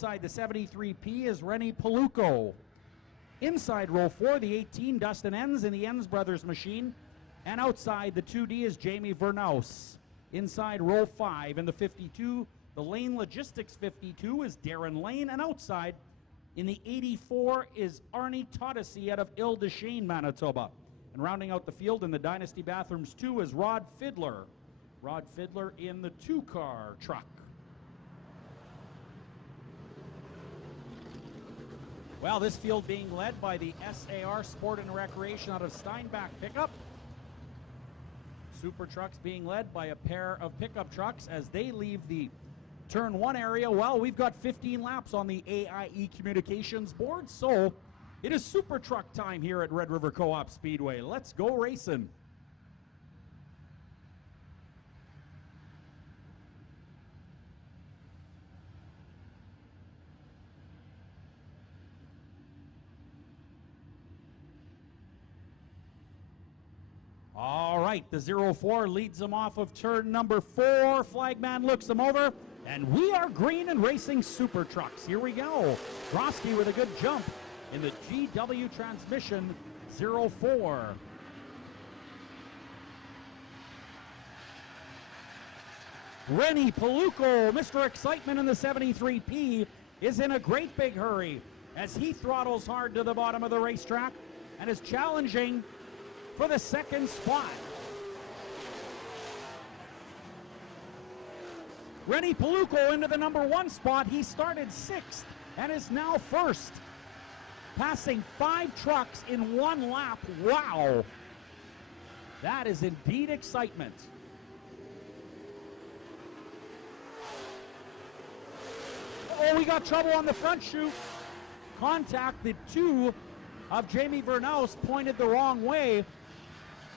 Inside the 73P is Rennie Paluco. Inside row 4, the 18, Dustin Enns in the Enns Brothers machine. And outside the 2D is Jamie Vernaus. Inside row 5 in the 52, the Lane Logistics 52 is Darren Lane. And outside in the 84 is Arnie Todesy out of Ile-des-Shane, Manitoba. And rounding out the field in the Dynasty Bathrooms 2 is Rod Fiddler. Rod Fiddler in the 2-car truck. Well, this field being led by the SAR Sport and Recreation out of Steinbach pickup. Super trucks being led by a pair of pickup trucks as they leave the turn 1 area. Well, we've got 15 laps on the AIE Communications board, so it is super truck time here at Red River Co-op Speedway. Let's go racing. All right, the 04 leads them off of turn number 4. Flagman looks them over, and we are green and racing super trucks. Here we go. Drosky with a good jump in the GW Transmission 04. Rennie Paluco, Mr. Excitement in the 73P, is in a great big hurry as he throttles hard to the bottom of the racetrack and is challenging for the second spot. Rennie Paluco into the number 1 spot. He started 6th and is now 1st, passing 5 trucks in 1 lap. Wow, that is indeed excitement. Oh, we got trouble on the front chute. Contact. The 2 of Jamie Vernaus pointed the wrong way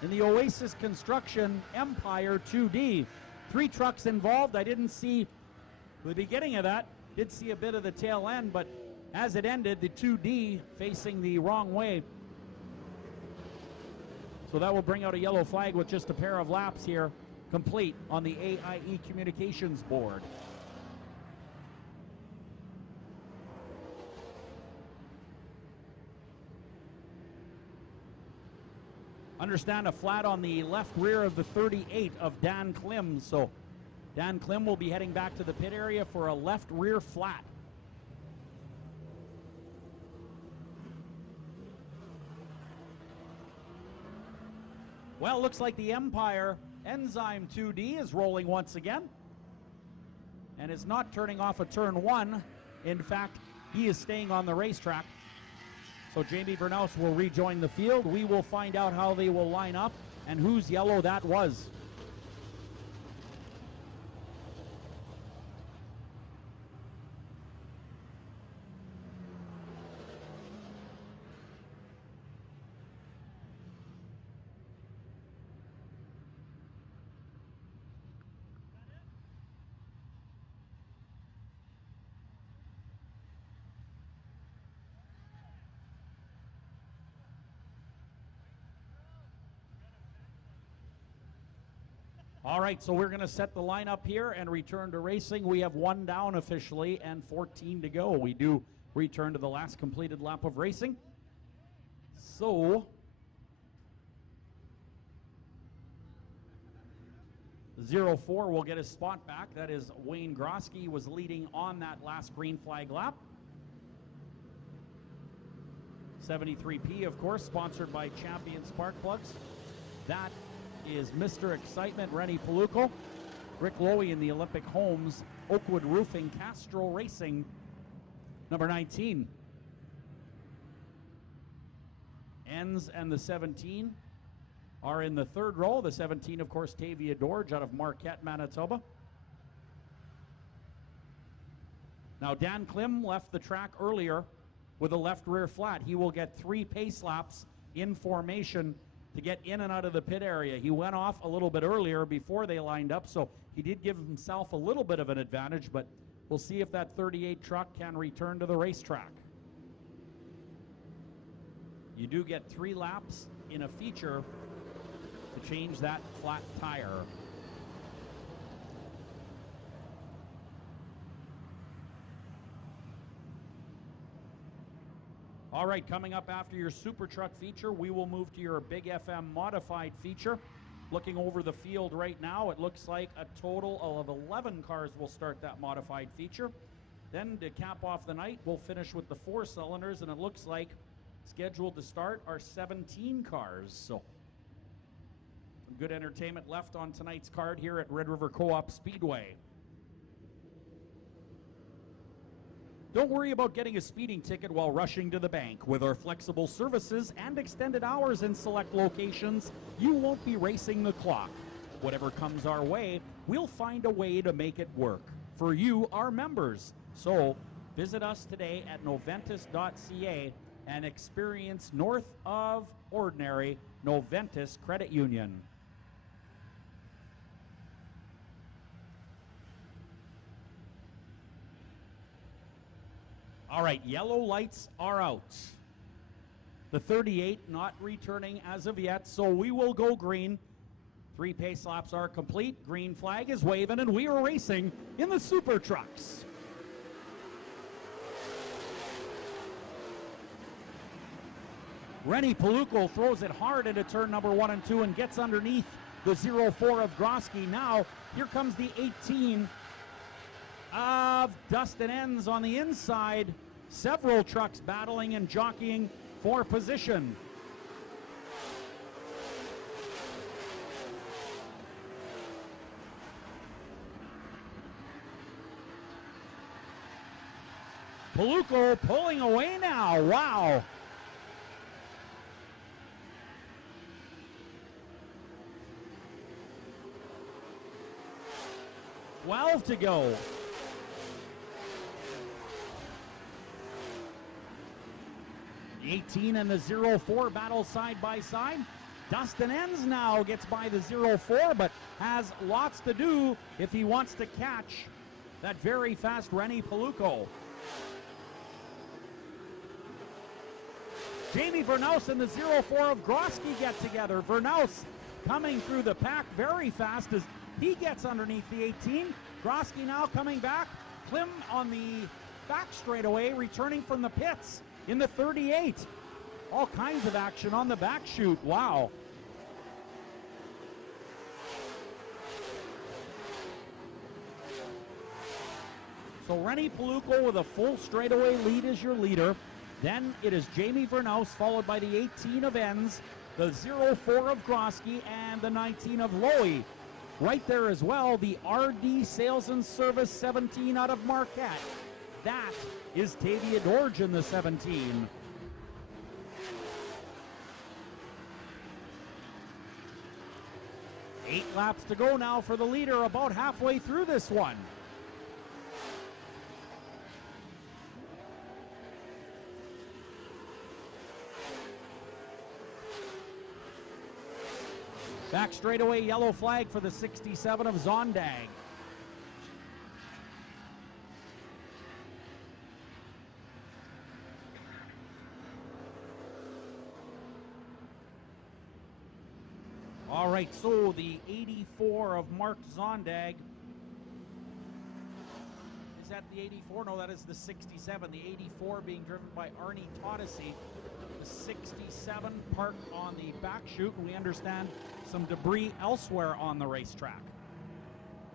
in the Oasis Construction Empire 2D. 3 trucks involved. I didn't see the beginning of that. Did see a bit of the tail end, but as it ended, the 2D facing the wrong way. So that will bring out a yellow flag with just a pair of laps here complete on the AIE Communications board. Understand a flat on the left rear of the 38 of Dan Klim. So Dan Klim will be heading back to the pit area for a left rear flat. Well, looks like the Empire Enzyme 2D is rolling once again and is not turning off of turn 1. In fact, he is staying on the racetrack. So Jamie Vernaus will rejoin the field. We will find out how they will line up and whose yellow that was. All right, so we're going to set the lineup here and return to racing. We have 1 down officially and 14 to go. We do return to the last completed lap of racing. So, 04 will get his spot back. That is Wayne Grosky was leading on that last green flag lap. 73P, of course, sponsored by Champion Spark Plugs. That is Mr. Excitement, Rennie Paluco. Rick Lowy in the Olympic Homes, Oakwood Roofing, Castro Racing, number 19. Enns and the 17 are in the 3rd row. The 17, of course, Tavia Dorge out of Marquette, Manitoba. Now, Dan Klim left the track earlier with a left rear flat. He will get 3 pace laps in formation to get in and out of the pit area. He went off a little bit earlier before they lined up, so he did give himself a little bit of an advantage, but we'll see if that 38 truck can return to the racetrack. You do get 3 laps in a feature to change that flat tire. All right, coming up after your Super Truck feature, we will move to your Big FM Modified feature. Looking over the field right now, it looks like a total of 11 cars will start that modified feature. Then to cap off the night, we'll finish with the 4 cylinders, and it looks like scheduled to start are 17 cars. So some good entertainment left on tonight's card here at Red River Co-op Speedway. Don't worry about getting a speeding ticket while rushing to the bank. With our flexible services and extended hours in select locations, you won't be racing the clock. Whatever comes our way, we'll find a way to make it work. For you, our members. So, visit us today at noventus.ca and experience north of ordinary Noventus Credit Union. All right, yellow lights are out. The 38 not returning as of yet, so we will go green. 3 pace laps are complete. Green flag is waving, and we are racing in the Super Trucks. Rennie Paluco throws it hard into turn number 1 and 2 and gets underneath the 04 of Grosky. Now, here comes the 18 of Dustin Enns on the inside. Several trucks battling and jockeying for position. Paluco pulling away now. Wow. $12 to go. The 18 and the 04 battle side by side. Dustin Enns now gets by the 04, but has lots to do if he wants to catch that very fast Rennie Paluco. Jamie Vernaus and the 04 of Grosky get together. Vernaus coming through the pack very fast as he gets underneath the 18. Grosky now coming back. Klim on the back straightaway, returning from the pits in the 38. All kinds of action on the back chute. Wow. So Rennie Paluco with a full straightaway lead as your leader. Then it is Jamie Vernaus, followed by the 18 of Enns, the 04 of Grosky, and the 19 of Lowy. Right there as well, the RD Sales and Service 17 out of Marquette. That is Tavia Dorge in the 17. Eight laps to go now for the leader, about halfway through this one. Back straightaway, yellow flag for the 67 of Zondag. All right, so the 84 of Mark Zondag. Is that the 84? No, that is the 67. The 84 being driven by Arnie Todesy. The 67 parked on the back chute, and we understand some debris elsewhere on the racetrack.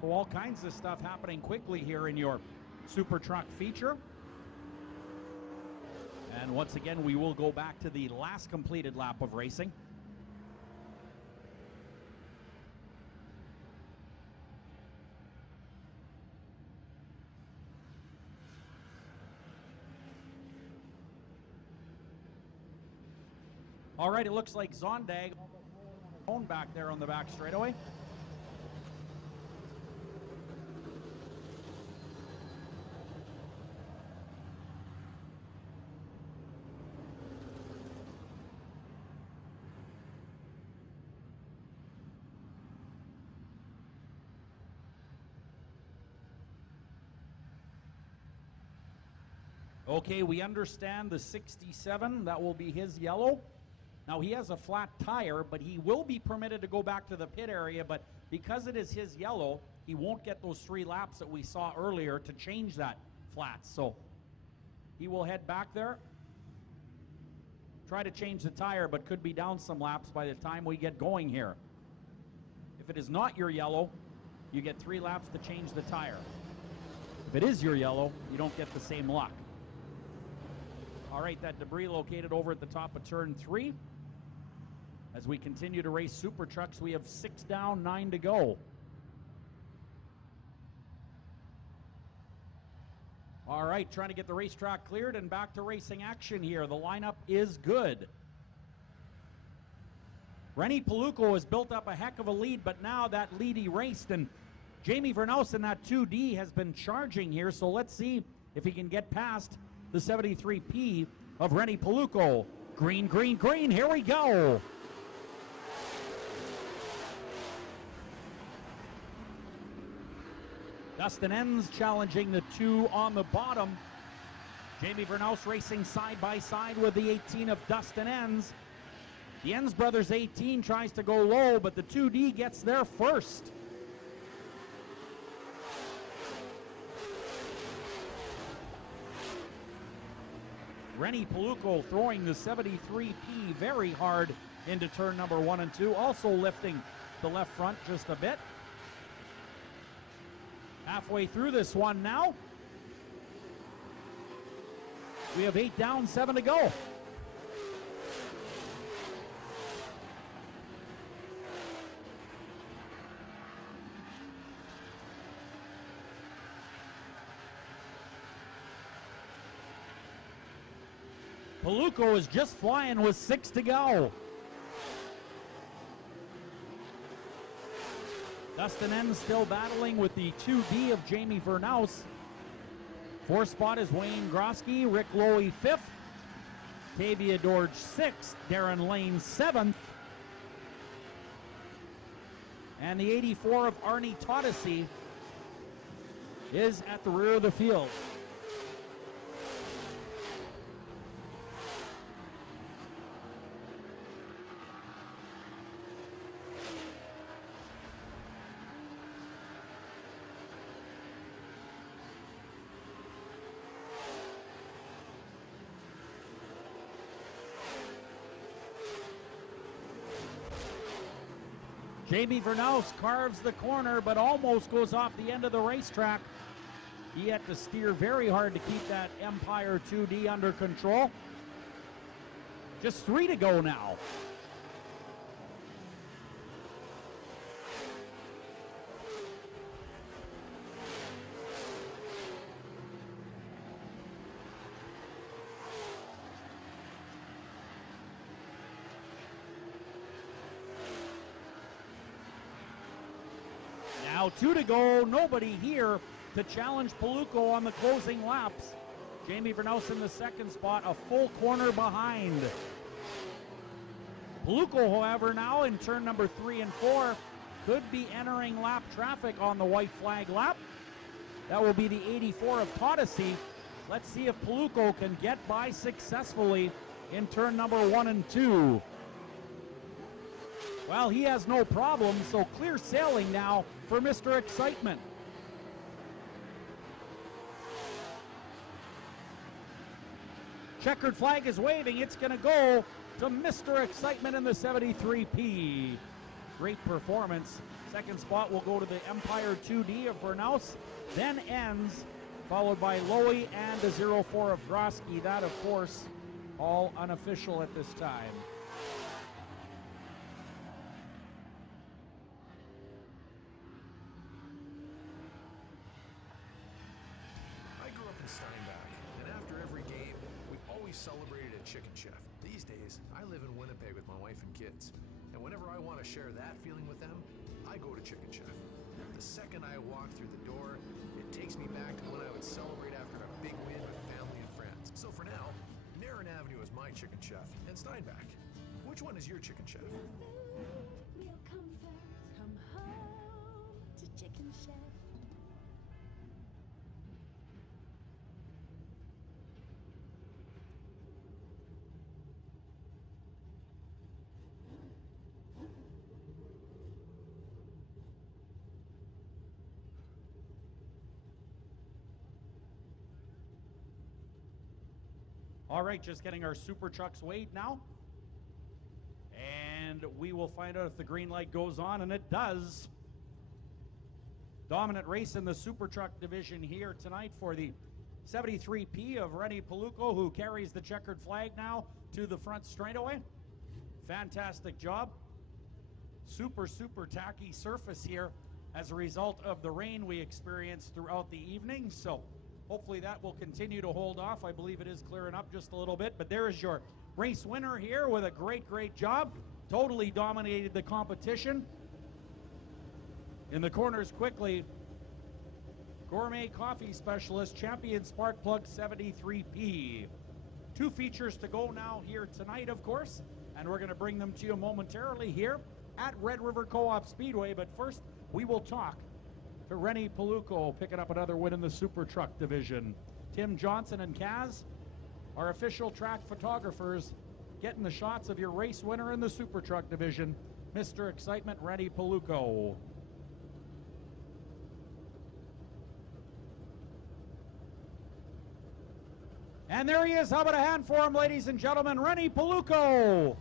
So all kinds of stuff happening quickly here in your Super Truck feature. And once again, we will go back to the last completed lap of racing. All right, it looks like Zondag back there on the back straightaway. Okay, we understand the 67, that will be his yellow. Now, he has a flat tire, but he will be permitted to go back to the pit area, but because it is his yellow, he won't get those 3 laps that we saw earlier to change that flat. So he will head back there. try to change the tire, but could be down some laps by the time we get going here. If it is not your yellow, you get 3 laps to change the tire. If it is your yellow, you don't get the same luck. All right, that debris located over at the top of turn 3. As we continue to race Super Trucks, we have 6 down, 9 to go. All right, trying to get the racetrack cleared and back to racing action here. The lineup is good. Rennie Paluco has built up a heck of a lead, but now that lead erased, and Jamie Vernaus in that 2D has been charging here, so let's see if he can get past the 73P of Rennie Paluco. Green, green, green, here we go. Dustin Enns challenging the 2 on the bottom. Jamie Vernaus racing side by side with the 18 of Dustin Enns. The Enns brothers 18 tries to go low, but the 2D gets there first. Rennie Paluco throwing the 73P very hard into turn number 1 and 2, also lifting the left front just a bit. Halfway through this one now. We have 8 down, 7 to go. Paluco is just flying with 6 to go. Dustin Enns still battling with the 2D of Jamie Vernaus. 4th spot is Wayne Grosky, Rick Lowy 5th, Tavia Dorge 6th, Darren Lane 7th, and the 84 of Arnie Todesy is at the rear of the field. Jamie Vernaus carves the corner, but almost goes off the end of the racetrack. He had to steer very hard to keep that Empire 2D under control. Just 3 to go now. Now 2 to go, nobody here to challenge Paluco on the closing laps. Jamie Vernaus in the 2nd spot, a full corner behind. Paluco, however, now in turn number 3 and 4, could be entering lap traffic on the white flag lap. That will be the 84 of Todesy. Let's see if Paluco can get by successfully in turn number 1 and 2. Well, he has no problem, so clear sailing now for Mr. Excitement. Checkered flag is waving. It's going to go to Mr. Excitement in the 73P. Great performance. 2nd spot will go to the Empire 2D of Vernaus, then Enns, followed by Lowy and the 04 of Grosky. That, of course, all unofficial at this time. Celebrated at Chicken Chef. These days, I live in Winnipeg with my wife and kids, and whenever I want to share that feeling with them, I go to Chicken Chef. The second I walk through the door, it takes me back to when I would celebrate after a big win with family and friends. So for now, Narren Avenue is my Chicken Chef, and Steinbach. Which one is your Chicken Chef? Real comfort, come home to Chicken Chef. All right, just getting our super trucks weighed now. And we will find out if the green light goes on, and it does. Dominant race in the super truck division here tonight for the 73P of Rennie Paluco, who carries the checkered flag now to the front straightaway. Fantastic job. Super tacky surface here as a result of the rain we experienced throughout the evening. So hopefully that will continue to hold off. I believe it is clearing up just a little bit, but there is your race winner here with a great job. Totally dominated the competition. In the corners quickly, Gourmet Coffee Specialist, Champion Spark Plug 73P. 2 features to go now here tonight, of course, and we're going to bring them to you momentarily here at Red River Co-op Speedway. But first, we will talk to Rennie Paluco, picking up another win in the Super Truck division. Tim Johnson and Kaz, our official track photographers, getting the shots of your race winner in the Super Truck division, Mr. Excitement, Rennie Paluco. And there he is. How about a hand for him, ladies and gentlemen? Rennie Paluco.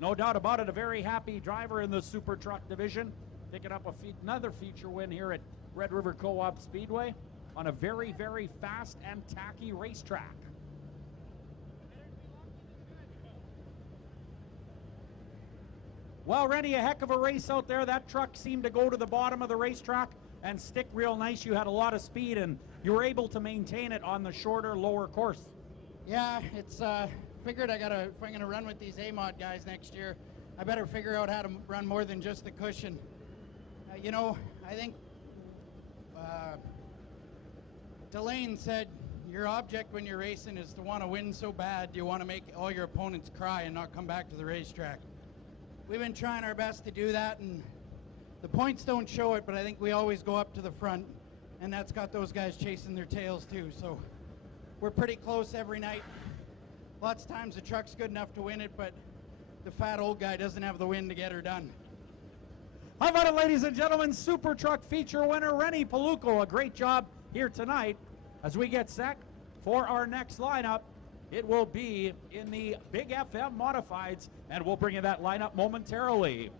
No doubt about it, a very happy driver in the Super Truck division, picking up another feature win here at Red River Co-op Speedway on a very fast and tacky racetrack. Well, Rennie, a heck of a race out there. That truck seemed to go to the bottom of the racetrack and stick real nice. You had a lot of speed and you were able to maintain it on the shorter, lower course. Yeah, it's figured if I'm gonna run with these A-Mod guys next year, I better figure out how to run more than just the cushion. You know, I think Delane said your object when you're racing is to want to win so bad you want to make all your opponents cry and not come back to the racetrack. We've been trying our best to do that, and the points don't show it, but I think we always go up to the front, and that's got those guys chasing their tails too. So we're pretty close every night. Lots of times the truck's good enough to win it, but the fat old guy doesn't have the wind to get her done. How about it, ladies and gentlemen? Super Truck feature winner Rennie Paluco. A great job here tonight as we get set for our next lineup. It will be in the Big FM Modifieds, and we'll bring you that lineup momentarily.